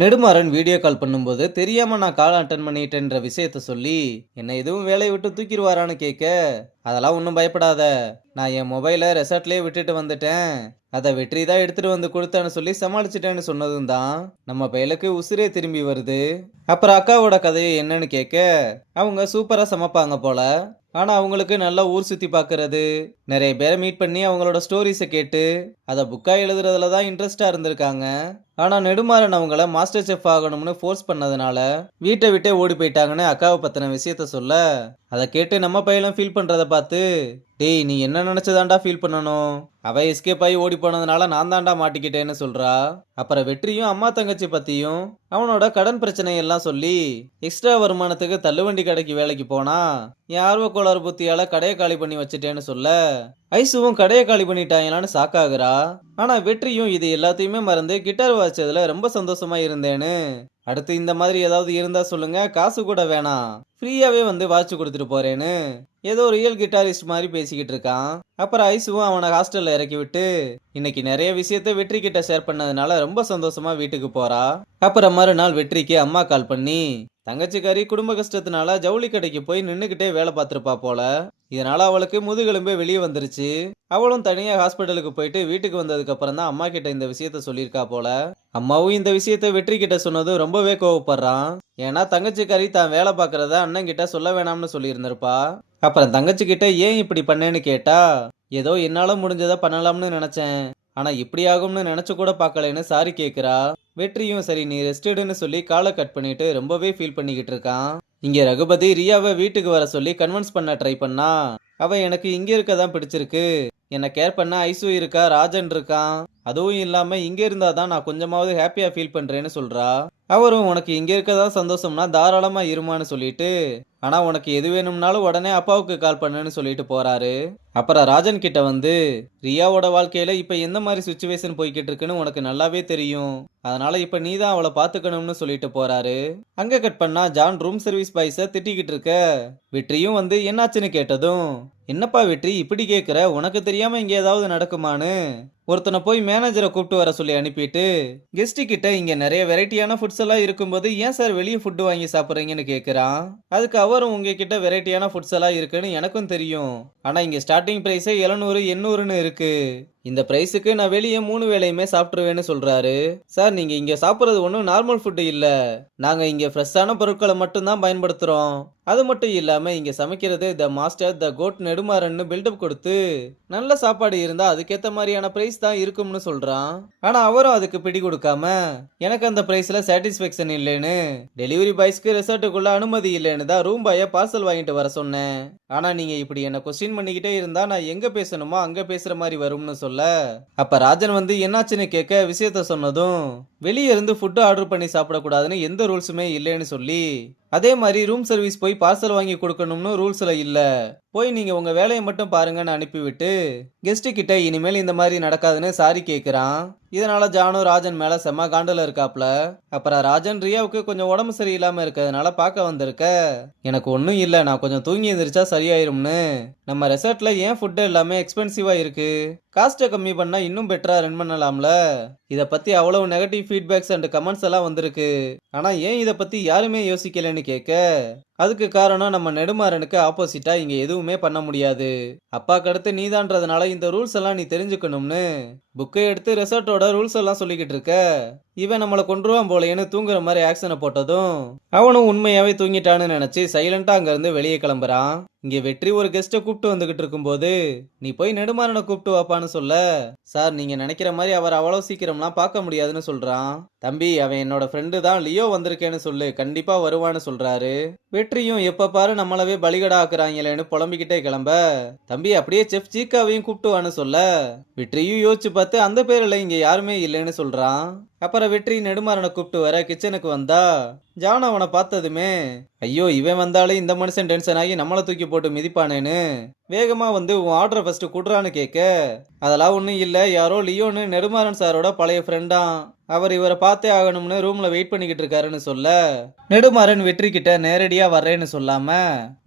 Nedumaran video call பண்ணும்போது தெரியாம நான் கால் அட்டன் பண்ணிட்டேன்ற விஷயத்த சொல்லி என்ன எதுவும் வேலையை விட்டு தூக்கிடுவாரான்னு கேட்க, அதெல்லாம் ஒன்றும் பயப்படாத, நான் என் மொபைலை ரெசார்ட்லயே விட்டுட்டு வந்துட்டேன், அதை வெற்றி தான் எடுத்துட்டு வந்து கொடுத்தான்னு சொல்லி சமாளிச்சிட்டேன்னு சொன்னதும் தான் நம்ம பயலுக்கு உசிரே திரும்பி வருது. அப்புறம் அக்காவோட கதையை என்னன்னு கேட்க, அவங்க சூப்பரா சமைப்பாங்க போல. ஆனா அவங்களுக்கு நல்லா ஊர் சுத்தி பார்க்கறது, நிறைய பேரை மீட் பண்ணி அவங்களோட ஸ்டோரிஸை கேட்டு அதை புக்கா எழுதுறதுல தான் இன்ட்ரெஸ்டா இருந்திருக்காங்க. ஆனா நெடுமாறன் அவங்கள மாஸ்டர் செஃப் ஆகணும்னு ஃபோர்ஸ் பண்ணதுனால வீட்டை விட்டே ஓடி போயிட்டாங்கன்னு அக்காவை பத்தின விஷயத்த சொல்ல, அதை கேட்டு நம்ம பையலும் ஃபீல் பண்றத பார்த்து, டேய் நீ என்ன நினைச்சதாண்டா ஃபீல் பண்ணணும், அவ எஸ்கேப் ஆகி ஓடி போனதுனால நான் தாண்டா மாட்டிக்கிட்டேன்னு சொல்றா. அப்புறம் வெற்றியும் அம்மா தங்கச்சி பத்தியும் அவனோட கடன் பிரச்சனை எல்லாம் சொல்லி எக்ஸ்ட்ரா வருமானத்துக்கு தள்ளுவண்டி கடைக்கு வேலைக்கு போனா என் ஆர்வ கோளாறு புத்தியால கடையை காலி பண்ணி வச்சுட்டேன்னு சொல்ல, ஐசுவும் கடையை காலி பண்ணிட்டாங்களான்னு சாக்காகுறா. ஆனா வெற்றியும் இது எல்லாத்தையுமே மறந்து கிட்டார் வாசிச்சதுல ரொம்ப சந்தோஷமா இருந்தேன்னு, அடுத்து இந்த மாதிரி ஏதாவது இருந்தா சொல்லுங்க, காசு கூட வேணாம், ஃப்ரீயாவே வந்து வாட்ச் கொடுத்துட்டு போறேன்னு ஏதோ ரியல் கிட்டாரிஸ்ட் மாதிரி பேசிக்கிட்டு இருக்கான். அப்புறம் ஐசுவும் அவனை ஹாஸ்டல்ல இறக்கி விட்டு இன்னைக்கு நிறைய விஷயத்த வெற்றி கிட்ட ஷேர் பண்ணதுனால ரொம்ப சந்தோஷமா வீட்டுக்கு போறா. அப்புறம் மறுநாள் வெற்றிக்கு அம்மா கால் பண்ணி, தங்கச்சிக்காரி குடும்ப கஷ்டத்தினால ஜவுளி கடைக்கு போய் நின்னுக்கிட்டே வேலை பார்த்திருப்பா போல, இதனால அவளுக்கு முதுகெலும்பே வெளியே வந்துருச்சு, அவளும் தனியா ஹாஸ்பிட்டலுக்கு போயிட்டு வீட்டுக்கு வந்ததுக்கு அப்புறம் தான் அம்மா கிட்ட இந்த விஷயத்த சொல்லியிருக்கா போல. அம்மாவும் இந்த விஷயத்த வெற்றி கிட்ட சொன்னதும் ரொம்பவே கோவப்படுறான். ஏன்னா தங்கச்சிக்காரி தான் வேலை பார்க்கறத அண்ணன் கிட்ட சொல்ல வேணாம்னு சொல்லியிருந்திருப்பா. அப்புறம் தங்கச்சி கிட்ட ஏன் இப்படி பண்ணேன்னு கேட்டா, ஏதோ என்னால முடிஞ்சதை பண்ணலாம்னு நினைச்சேன், ஆனா இப்படி ஆகும்னு நினைச்சு கூட பார்க்கலன்னு சாரி கேக்குறா. வெற்றியும் சரி நீ ரெஸ்ட் எடுன்னு சொல்லி காலை கட் பண்ணிட்டு ரொம்பவே ஃபீல் பண்ணிக்கிட்டு இருக்கான். இங்க ரகுபதி ரியாவை வீட்டுக்கு வர சொல்லி கன்வின்ஸ் பண்ண ட்ரை பண்ணா, அவ எனக்கு இங்க இருக்க தான் பிடிச்சிருக்கு, என்ன கேர் பண்ண ஐசு இருக்கா, ராஜன் இருக்கான், அதுவும் இல்லாம இங்க இருந்தாதான் நான் கொஞ்சமாவது ஹாப்பியா ஃபீல் பண்றேன்னு சொல்றா. அவரும் உனக்கு இங்க இருக்கதான் சந்தோஷம்னா தாராளமா இருமான்னு சொல்லிட்டு, ஆனா உனக்கு எது வேணும்னாலும் உடனே அப்பாவுக்கு கால் பண்ணுன்னு சொல்லிட்டு போறாரு. அப்புறம் ராஜன் கிட்ட வந்து, ரியாவோட வாழ்க்கையில இப்ப எந்த மாதிரி சுச்சுவேஷன் போய்கிட்டு இருக்குன்னு உனக்கு நல்லாவே தெரியும், அதனால இப்ப நீ தான் அவளை பாத்துக்கணும்னு சொல்லிட்டு போறாரு. அங்க கட் பண்ணா ஜான் ரூம் சர்வீஸ் பாய்ஸ திட்டிக்கிட்டு இருக்க, வெற்றியும் வந்து என்னாச்சுன்னு கேட்டதும், என்னப்பா வெற்றி இப்படி கேக்குற, உனக்கு தெரியாம இங்க ஏதாவது நடக்குமான்னு ஒருத்தனை போய் மேனேஜரை கூப்பிட்டு வர சொல்லி அனுப்பிட்டு, கெஸ்ட் கிட்ட இங்க நிறைய வெரைட்டியான ஃபுட்ஸ் எல்லாம் இருக்கும்போது ஏன் சார் வெளியே ஃபுட்டு வாங்கி சாப்பிட்றீங்கன்னு கேட்குறான். அதுக்கு அவரும் உங்ககிட்ட வெரைட்டியான ஃபுட்ஸ் எல்லாம் இருக்குன்னு எனக்கும் தெரியும், ஆனா இங்க ஸ்டார்டிங் பிரைஸே 700 800ன்னு இருக்கு, இந்த பிரைஸுக்கு நான் வெளியே 3 வேளையுமே சாப்பிட்டுருவேன்னு சொல்றாரு. சார் நீங்க இங்க சாப்பிட்றது ஒன்றும் நார்மல் ஃபுட்டு இல்ல, நாங்க இங்க ஃப்ரெஷ்ஷான பொருட்களை மட்டும்தான் பயன்படுத்துறோம், அது மட்டும் இல்லாம இங்க சமைக்கிறது த மாஸ்டர் த கோட் நெடுமாறன்னு பில்டப் கொடுத்து நல்ல சாப்பாடு இருந்தா அதுக்கேத்த மாதிரியான பிரைஸ் தான் இருக்கும்னு சொல்றான். ஆனா அவரும் அதுக்கு பிடி கொடுக்காம, எனக்கு அந்த பிரைஸ்ல சாட்டிஸ்பேக்ஷன் இல்லைன்னு, டெலிவரி பாய்ஸ்க்கு ரெசார்ட்டுக்குள்ள அனுமதி இல்லைன்னு தான் ரூம் பாய பார்சல் வாங்கிட்டு வர சொன்னேன், ஆனா நீங்க இப்படி என்ன கொஸ்டின் பண்ணிக்கிட்டே இருந்தா நான் எங்க பேசணுமோ அங்க பேசுற மாதிரி வரும்னு சொல்ல, அப்ப ராஜன் வந்து என்னாச்சுன்னு கேட்க விஷயத்த சொன்னதும், வெளியே இருந்து ஃபுட்டு ஆர்டர் பண்ணி சாப்பிடக்கூடாதுன்னு எந்த ரூல்ஸுமே இல்லைன்னு சொல்லி, அதே மாதிரி ரூம் சர்வீஸ் போய் பார்சல் வாங்கி கொடுக்கணும்னு ரூல்ஸ்ல இல்ல, போய் நீங்க உங்க வேலையை மட்டும் பாருங்கன்னு அனுப்பிவிட்டு கெஸ்ட் கிட்ட இனிமேல் இந்த மாதிரி நடக்காதுன்னு சாரி கேக்குறான். இதனால ஜானு ராஜன் மேல செம்ம காண்டல இருக்காப்ல. அப்புறம் ராஜன் ரியாவுக்கு கொஞ்சம் உடம்பு சரியில்லாம இருக்கிறதுனால பார்க்க வந்திருக்க, எனக்கு ஒன்றும் இல்லை நான் கொஞ்சம் தூங்கி எந்திரிச்சா சரியாயிரும்னு, நம்ம ரெசார்ட்ல ஏன் ஃபுட்டு எல்லாமே எக்ஸ்பென்சிவா இருக்கு, காஸ்ட்டை கம்மி பண்ணா இன்னும் பெட்டரா ரன் பண்ணலாம்ல, இதை பத்தி அவ்வளவு நெகட்டிவ் ஃபீட்பேக்ஸ் அண்ட் கமெண்ட்ஸ் எல்லாம் வந்திருக்கு, ஆனா ஏன் இதை பத்தி யாருமே யோசிக்கலன்னு கேட்க, அதுக்கு காரணம் நம்ம நெடுமாறனுக்கு ஆப்போசிட்டா இங்க எதுவுமே பண்ண முடியாது, அப்பாக்கு அடுத்து நீதான்றதுனால இந்த ரூல்ஸ் எல்லாம் நீ தெரிஞ்சுக்கணும்னு புக்கை எடுத்து ரெசார்ட்டோட ரூல்ஸ் எல்லாம் சொல்லிக்கிட்டு இருக்க, இவன் நம்மளை கொன்றுவான் போலேன்னு தூங்குற மாதிரி ஆக்ஷனை போட்டதும் அவனும் உண்மையாவே தூங்கிட்டான்னு நினைச்சு சைலண்டா அங்க இருந்து வெளியே கிளம்புறான். இங்க வெற்றி ஒரு கெஸ்ட்டை கூப்பிட்டு வந்துகிட்டு இருக்கும்போது, நீ போய் நெடுமாறனை கூப்பிட்டு வாப்பான்னு சொல்ல, சார் நீங்க நினைக்கிற மாதிரி அவர் அவ்வளவு சீக்கிரம்லாம் பார்க்க முடியாதுன்னு சொல்றான். தம்பி அவன் என்னோட ஃப்ரெண்டு தான், லியோ வந்திருக்கேன்னு சொல்லு, கண்டிப்பா வருவான்னு சொல்றாரு. வெற்றியும் எப்ப பாரு நம்மளவே பலிகடா ஆக்குறாங்களேன்னு புலம்பிக்கிட்டே கிளம்ப, தம்பி அப்படியே செஃப் சீக்காவையும் கூப்பிட்டுவான்னு சொல்ல, வெற்றியும் யோசிச்சு பார்த்து அந்த பேர்ல இங்க யாருமே இல்லைன்னு சொல்றான். அப்புறம் வெற்றி நெடுமாறனை கூப்பிட்டு வர கிச்சனுக்கு வந்தா, ஜான் அவனை பார்த்ததுமே, ஐயோ இவன் வந்தாலே இந்த மனுஷன் டென்ஷன் ஆகி நம்மளை தூக்கி போட்டு மிதிப்பானேன்னு வேகமா வந்து உன் ஆர்டரை ஃபர்ஸ்ட் குடுறான்னு கேட்க, அதெல்லாம் ஒன்றும் இல்லை, யாரோ லியோன்னு நெடுமாறன் சாரோட பழைய ஃப்ரெண்டாம், அவர் இவரை பார்த்தே ஆகணும்னு ரூம்ல வெயிட் பண்ணிக்கிட்டு இருக்காருன்னு சொல்ல, நெடுமாறன் வெற்றி கிட்ட நேரடியா வர்றேன்னு சொல்லாம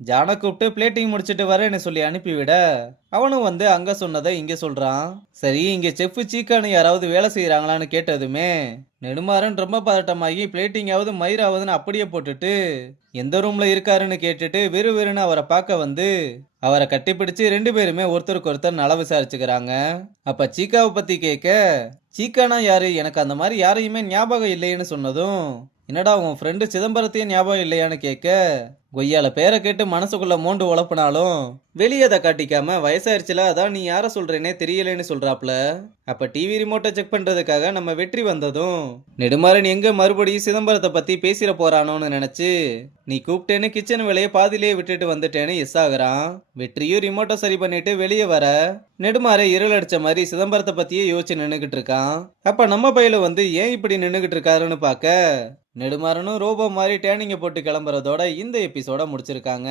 ஜானை கூப்பிட்டு பிளேட்டிங் முடிச்சிட்டு வரேன்னு சொல்லி அனுப்பிவிட, அவனும் வந்து அங்க சொன்னதை இங்க சொல்றான். சரி, இங்க செஃப் சீக்கான்னு யாராவது வேலை செய்யறாங்களான்னு கேட்டதுமே நெடுமாறன் ரொம்ப பதட்டமாகி பிளேட்டிங்காவது மயிராவதுன்னு அப்படியே போட்டுட்டு எந்த ரூம்ல இருக்காருன்னு கேட்டுட்டு வெறுன்னு அவரை பார்க்க வந்து அவரை கட்டிப்பிடிச்சு ரெண்டு பேருமே ஒருத்தருக்கு ஒருத்தர் நல விசாரிச்சுக்கிறாங்க. அப்ப சீக்காவை பத்தி கேட்க, சீக்கானா யாரு, எனக்கு அந்த மாதிரி யாரையுமே ஞாபகம் இல்லைன்னு சொன்னதும், என்னடா உன் ஃப்ரெண்டு சிதம்பரத்தையும் ஞாபகம் இல்லையான்னு கேட்க, கொய்யால பேரை கேட்டு மனசுக்குள்ள மோண்டு உழப்பினாலும் வெளியே அதை காட்டிக்காம வயசாயிருச்சுல, அதான் நீ யார சொல்றேனே தெரியலன்னு சொல்றாப்ல. அப்ப டிவி ரிமோட்டை செக் பண்றதுக்காக நம்ம வெற்றி வந்ததும் நெடுமாறன் எங்க மறுபடியும் சிதம்பரத்தை பத்தி பேசிட போறானோன்னு நினைச்சு நீ கூப்பிட்டேன்னு கிச்சன் வேலையை பாதியிலேயே விட்டுட்டு வந்துட்டேன்னு எஸ் ஆகுறான். வெற்றியும் ரிமோட்டை சரி பண்ணிட்டு வெளியே வர நெடுமாற இருள் அடிச்ச மாதிரி சிதம்பரத்தை பத்தியே யோசிச்சு நின்னுகிட்டு இருக்கான். அப்ப நம்ம பையில வந்து ஏன் இப்படி நின்னுகிட்டு இருக்காருன்னு பார்க்க நெடுமாறனும் ரோபோ மாதிரி டேனிங்க போட்டு கிளம்புறதோட இந்த எபிசோட முடிச்சிருக்காங்க.